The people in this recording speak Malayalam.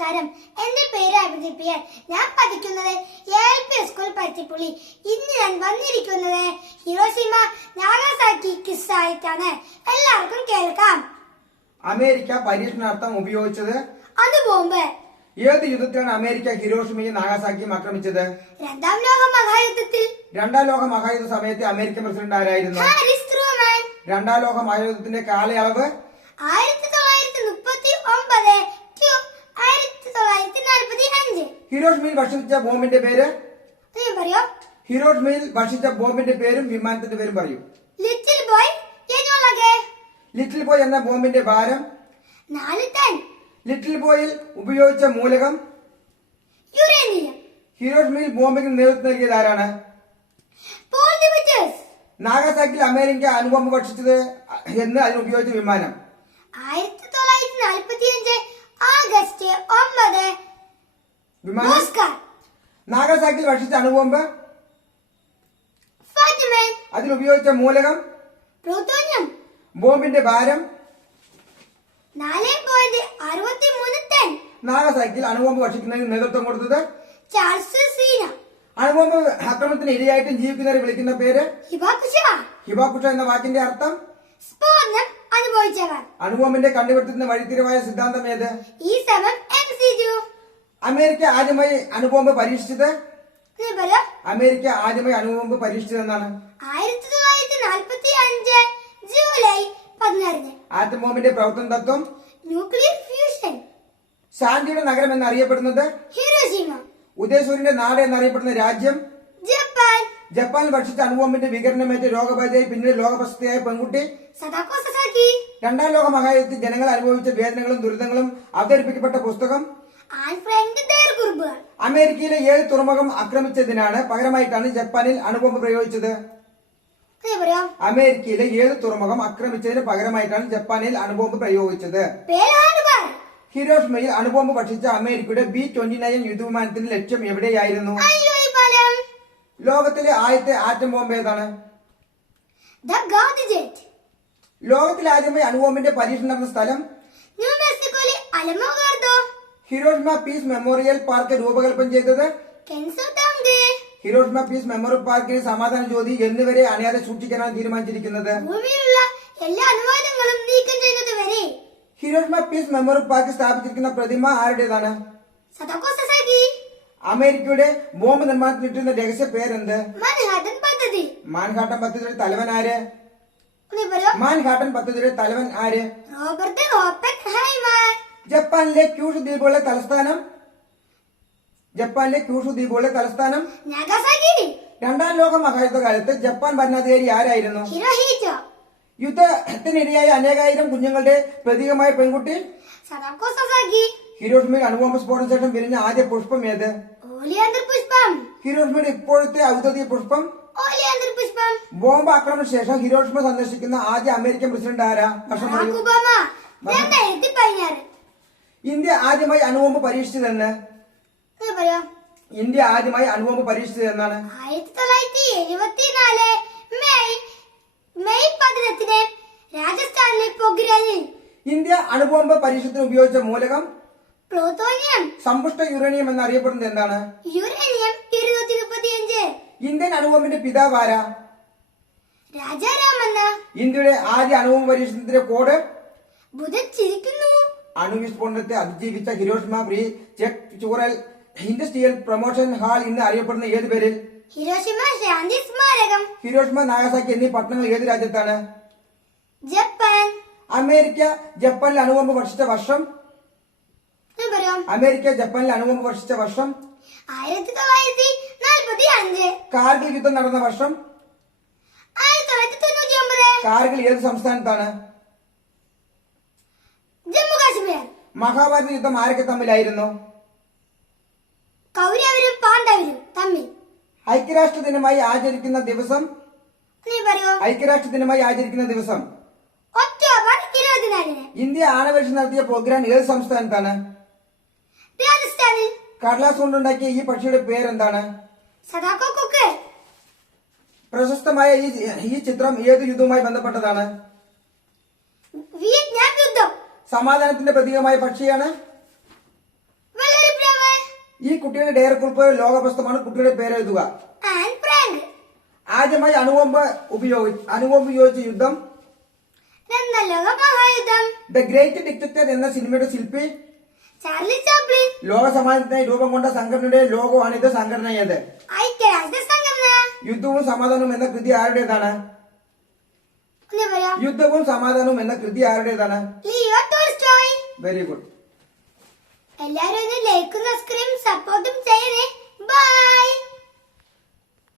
നമസ്കാരം. എന്റെ പേര് അഭിജിപ്പിയൻ. ഞാൻ പഠിക്കുന്നത് ALP സ്കൂൾ പറ്റിപ്പുള്ളി. ഇന്ന് ഞാൻ വന്നിരിക്കുന്നത് ഹിരോഷിമ നാഗസാക്കി കിസ് ആയിട്ടാണ്. എല്ലാവർക്കും കേൾക്കാം. അമേരിക്ക പരീക്ഷണാർത്ഥം ഉപയോഗിച്ചത് അണുബോംബ്. ഏത് യുദ്ധത്തിലാണ് അമേരിക്ക ഹിരോഷിമയും നാഗസാക്കിയും ആക്രമിച്ചത്? രണ്ടാം ലോക മഹായുദ്ധത്തിൽ. രണ്ടാം ലോക മഹായുദ്ധ സമയത്ത് അമേരിക്കൻ പ്രസിഡന്റ് ആരായിരുന്നു? ഹാരിസ് ട്രൂമാൻ. രണ്ടാം ലോക മഹായുദ്ധത്തിന്റെ കാലയളവ് 1939 to 1945. ഹിരോഷിമയിൽ വർഷിച്ച ബോംബിന്റെ പേര് പറയോ? ഹിരോഷിമയിൽ വർഷിച്ച ബോംബിന്റെ പേരും വിമാനത്തിന്റെ പേരും പറയൂ. ലിറ്റിൽ ബോയ് എന്നോളകെ. ലിറ്റിൽ ബോയ് എന്ന ബോംബിന്റെ ഭാരം 4 ടൺ. ലിറ്റിൽ ബോയിൽ ഉപയോഗിച്ച മൂലകം യുറേനിയം. ഹിരോഷിമയിൽ ബോംബിന് നേതൃത്വം നൽകിയത് ആരാണ്? പോൾ ഡിവിറ്റേഴ്സ്. നാഗസാക്കിയിൽ അമേരിക്ക അണുബോംബ് വർഷിച്ചത് എന്ന് അതിനുപയോഗിച്ച വിമാനം 1945 ആഗസ്റ്റ് 9. വിമാനം മോസ്കോ. നാഗസാക്കിയിൽ വർഷിച്ച അണുബോംബ് ഫാറ്റിമൻ. അതിലുപയോഗിച്ച മൂലകം പ്ലൂട്ടോണിയം. ബോംബിന്റെ ഭാരം 4.63 ടൺ. നാഗസാക്കിയിൽ അണുബോംബ് വർഷിക്കുന്നതിന് നേതൃത്വം കൊടുത്തത് ചാൾസ് സീന. അണുബോംബ് ആക്രമണത്തിന് ഇരയായിട്ടും ജീവിക്കുന്നവരെ വിളിക്കുന്ന പേര് ഹിബാകുഷ. ഹിബാകുഷ എന്ന വാക്കിന്റെ അർത്ഥം സ്ഫോടനം അനുഭവിച്ചവർ. അണുബോംബിന്റെ കണ്ടുപിടുത്തത്തിന് വഴിത്തിരിവായ സിദ്ധാന്തം ഏത്? MCQ. അമേരിക്ക ആദ്യമായി അണുബോംബ് പരീക്ഷിച്ചത് പറയോ? അമേരിക്ക ആദ്യമായി അണുബോംബ് പരീക്ഷിച്ചത് എന്നാണ്? 1945 ജൂലൈ 16. ആറ്റം ബോംബിന്റെ പ്രവർത്തന തത്വം ന്യൂക്ലിയർ ഫ്യൂഷൻ. ശാന്തിയുടെ നഗരം എന്നറിയപ്പെടുന്നത് ഹിരോഷിമ. ഉദയസൂര്യന്റെ നാട് എന്നറിയപ്പെടുന്ന രാജ്യം ജപ്പാൻ. ജപ്പാനിൽ ഭക്ഷിച്ച അണുബോംബിന്റെ വികരണമേറ്റ് രോഗബാധയായി പിന്നീട് ലോകപ്രശസ്തയായ പെൺകുട്ടി സദാകോ സസാക്കി. രണ്ടാം ലോക മഹായുദ്ധത്തിൽ ജനങ്ങൾ അനുഭവിച്ച വേദനകളും ദുരിതങ്ങളും അവതരിപ്പിക്കപ്പെട്ട പുസ്തകം കുറിപ്പുകൾ. അമേരിക്കയിലെ ഏത് തുറമുഖം ആക്രമിച്ചതിനാണ് പകരമായിട്ടാണ് ജപ്പാനിൽ അണുബോംബ് പ്രയോഗിച്ചത്? അമേരിക്കയിലെ ഏത് തുറമുഖം ആക്രമിച്ചതിന് പകരമായിട്ടാണ് ജപ്പാനിൽ അണുബോംബ് പ്രയോഗിച്ചത്? ഹിരോഷിമയിൽ അണുബോംബ് ഭക്ഷിച്ച അമേരിക്കയുടെ B-29 യുദ്ധവിമാനത്തിന്റെ ലക്ഷ്യം എവിടെയായിരുന്നു? ലോകത്തിലെ ആദ്യത്തെ ആറ്റം ബോംബ് ഏതാണ്? ലോകത്തിലെ ആദ്യമായി അണുബോംബിന്റെ പരീക്ഷണം നടന്ന സ്ഥലം ഹിരോഷിമ പീസ് മെമ്മോറിയൽ പാർക്ക് രൂപകൽപ്പന ചെയ്തത് ഹിരോഷിമ പീസ് മെമ്മോറിയൽ പാർക്കിന് സമാധാന ജ്യോതി എന്നിവരെ അണിയാതെ സൂക്ഷിക്കാനാണ് തീരുമാനിച്ചിരിക്കുന്നത്. എല്ലാ അനുവാദങ്ങളും നീക്കം ചെയ്യുന്നത് വരെ ഹിരോഷിമ പീസ് മെമ്മോറിയൽ പാർക്ക് സ്ഥാപിച്ചിരിക്കുന്ന പ്രതിമ ആരുടേതാണ്? സദാകോ സസാക്കി. അമേരിക്കയുടെ ബോംബ് നിർമ്മാണത്തിന് ഇട്ടിരുന്ന രഹസ്യ പേരെന്ത്? മാൻഹാട്ടൻ പദ്ധതി. മാൻഹാട്ടൻ പദ്ധതിയുടെ തലവൻ ആര്? പറയോ? മാൻഹാട്ടൻ പദ്ധതിയുടെ തലവൻ ആര്? Robert Oppenheimer. ജപ്പാനിലെ ക്യൂഷു ദ്വീപുകളുടെ തലസ്ഥാനം നാഗസാക്കി. രണ്ടാം ലോക മഹായുദ്ധകാലത്ത് ജപ്പാൻ ഭരണാധികാരി ആരായിരുന്നു? ഹിരോഹിറ്റോ. യുദ്ധത്തിനിരയായ അനേകായിരം കുഞ്ഞുങ്ങളുടെ പ്രതീകമായ പെൺകുട്ടി സദാകോ സസാക്കി. ഹിരോഷിമയിൽ അണുബോംബ് സ്ഫോടന ശേഷം വിരിഞ്ഞ ആദ്യ പുഷ്പം ഏത്? ഓലിയാന്തർ പുഷ്പം. ഹിരോഷിമയുടെ ഇപ്പോഴത്തെ ഔദ്യോഗിക പുഷ്പം ഓലിയാന്തർ പുഷ്പം. ബോംബ് ആക്രമണ ശേഷം ഹിരോഷിമ സന്ദർശിക്കുന്ന ആദ്യ അമേരിക്കൻ പ്രസിഡന്റ് ആരാ? വർഷം പറയൂ. 2016. ഇന്ത്യ ആദ്യമായി അണുബോംബ് പരീക്ഷിച്ചതെന്ന്? ഇന്ത്യ ആദ്യമായി അണുബോംബ് പരീക്ഷിച്ചത് എന്നാണ്? 1974 മെയ് 10 രാജസ്ഥാനിലെ പൊഖ്രാനിൽ. ഇന്ത്യ അണുബോംബ് പരീക്ഷണത്തിന് ഉപയോഗിച്ച മൂലകം പ്ലൂട്ടോണിയം. സമ്പുഷ്ട യുറേനിയം എന്നറിയപ്പെടുന്നത് എന്താണ്? യുറേനിയം 235. ഇന്ത്യൻ അണുബോംബിന്റെ പിതാവ് ആരാ? രാജാരാമണ്ണ. ഇന്ത്യയുടെ ആദ്യ അണുബോംബ് പരീക്ഷണത്തിന്റെ കോഡ് ബുധൻ ചിരിക്കുന്നു. അണുവിസ്ഫോടനത്തെ അതിജീവിച്ച Hiroshima prefectural industrial promotion hall ഇന്ന് അറിയപ്പെടുന്ന ഏത് പേരിൽ? ഹിരോഷിമ ശാന്തി സ്മാരകം. ഹിരോഷിമ നാഗസാക്കി എന്നീ പട്ടണങ്ങൾ ഏത് രാജ്യത്താണ്? ജപ്പാൻ. അമേരിക്ക ജപ്പാനിൽ അണുബോംബ് വർഷിച്ച വർഷം? അമേരിക്ക ജപ്പാനിൽ അണുബോംബ് വർഷിച്ച വർഷം 1945. കാർഗിൽ യുദ്ധം നടന്ന വർഷം? 1999. കാർഗിൽ ഏത് സംസ്ഥാനത്താണ്? ജമ്മു കാശ്മീർ. മഹാഭാരത യുദ്ധം ആരൊക്കെ തമ്മിലായിരുന്നു? കൗരവരും പാണ്ഡവരും തമ്മിൽ. ഐക്യരാഷ്ട്ര ദിനമായി ആചരിക്കുന്ന ദിവസം? ഐക്യരാഷ്ട്ര ദിനമായി ആചരിക്കുന്ന ദിവസം ഒക്ടോബർ 24. ഇന്ത്യ ആണവപരീക്ഷണം നടത്തിയ പ്രോഗ്രാം ഏത് സംസ്ഥാനത്താണ്? രാജസ്ഥാനിൽ. കടലാസ് കൊണ്ടുണ്ടാക്കിയ ഈ പക്ഷിയുടെ പേരെന്താണ്? സദാകോ കുക്ക്. പ്രശസ്തമായ ഈ ചിത്രം ഏത് യുദ്ധവുമായി ബന്ധപ്പെട്ടതാണ്? വിയറ്റ്നാം യുദ്ധം. സമാധാനത്തിന്റെ പ്രതീകമായ പക്ഷിയാണ് ഈ കുട്ടിയുടെ ഡയറി കുറിപ്പ് ലോകപ്രശസ്തമാണ്. കുട്ടിയുടെ പേര് എഴുതുക. An Frank. ആദ്യമായി അണുബോംബ് ഉപയോഗിച്ച യുദ്ധം. രണ്ടാം ലോക മഹായുദ്ധം. ദ ഗ്രേറ്റ് ഡിക്റ്റേറ്റർ എന്ന സിനിമയുടെ ശില്പി ചാർലി ചാപ്ലിൻ. ലോക സമാധാനത്തിനായി രൂപം കൊണ്ട സംഘടനയുടെ ലോഗോവാണിത്. സംഘടന ഏത്? ഐക്യരാഷ്ട്ര സംഘടന. യുദ്ധവും സമാധാനവും എന്ന കൃതി ആരുടേതാണ്? ഒന്ന് പറയാം. യുദ്ധവും സമാധാനവും എന്ന കൃതി ആരുടേതാണ്? Leo Tolstoy. Very good. എല്ലാവരും ലൈക്കും സബ്സ്ക്രൈബും സപ്പോർട്ടും ചെയ്യണേ. ബൈ.